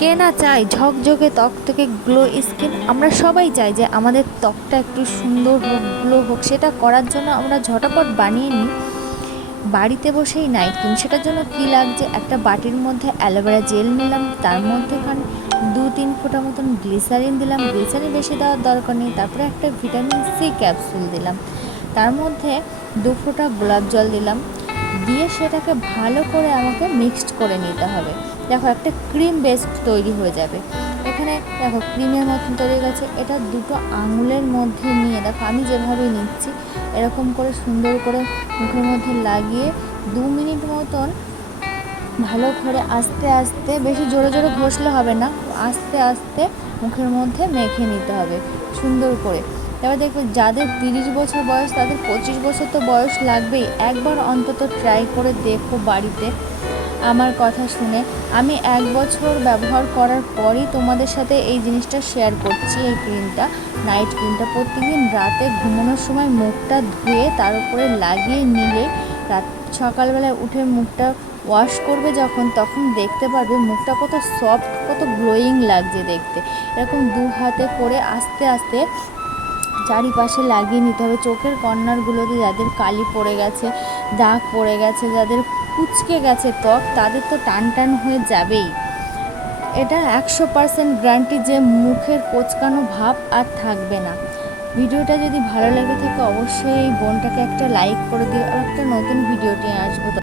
কে না চায় ঝকঝকে ত্বক থেকে গ্লো স্কিন আমরা সবাই চাই যে আমাদের ত্বকটা একটু সুন্দর হোক গ্লো হোক, সেটা করার জন্য আমরা ঝটাপট বানিয়ে নিই। বাড়িতে বসেই নাইট ক্রিম সেটার জন্য কী লাগছে? একটা বাটির মধ্যে অ্যালোভেরা জেল নিলাম, তার মধ্যে খান দু তিন ফোঁটা মতন গ্লিসারিন দিলাম গ্লিসারিন বেশি দেওয়ার দরকার নেই, তারপরে একটা ভিটামিন সি ক্যাপসুল দিলাম। তার মধ্যে দু ফোঁটা গোলাপ জল দিলাম দিয়ে সেটাকে ভালো করে আমাকে মিক্সড করে নিতে হবে। দেখো, একটা ক্রিম বেসড তৈরি হয়ে যাবে। এখানে দেখো ক্রিমের মতন তৈরি গেছে। এটা দুটো আঙুলের মধ্যে নিয়ে, দেখো, আমি যেভাবে নিচ্ছি, এরকম করে সুন্দর করে মুখের মধ্যে লাগিয়ে দু মিনিট মতন ভালো করে আস্তে আস্তে, বেশি জোরে জোরে ঘষলে হবে না, আস্তে আস্তে মুখের মধ্যে মেখে নিতে হবে সুন্দর করে। এবার দেখবে যাদের তিরিশ বছর বয়স, তাদের পঁচিশ বছর তো বয়স লাগবেই। একবার অন্তত ট্রাই করে দেখো বাড়িতে। আমার কথা শুনে আমি এক বছর ব্যবহার করার পরই তোমাদের সাথে এই জিনিসটা শেয়ার করছি, এই ক্রিমটা নাইট ক্রিমটা প্রত্যেকদিন রাতে ঘুমানোর সময় মুখটা ধুয়ে তার উপরে লাগিয়ে নিলে রাত, সকালবেলায় উঠে মুখটা ওয়াশ করবে যখন, তখন দেখতে পারবে মুখটা কত সফট কত গ্লোয়িং লাগছে দেখতে। এরকম দু হাতে করে আস্তে আস্তে চারিপাশে লাগিয়ে নিতে হবে। চোখের কর্নারগুলোতে যাদের কালি পড়ে গেছে, দাগ পড়ে গেছে, যাদের কুচকে গেছে ত্বক, তাদের তো টান টান হয়ে যাবেই। এটা একশো পার্সেন্ট গ্যারান্টি যে মুখের কোচকানো ভাব আর থাকবে না। ভিডিওটা যদি ভালো লাগে থাকে, অবশ্যই বোনটাকে একটা লাইক করে দিও। আর একটা নতুন ভিডিও নিয়ে আসব।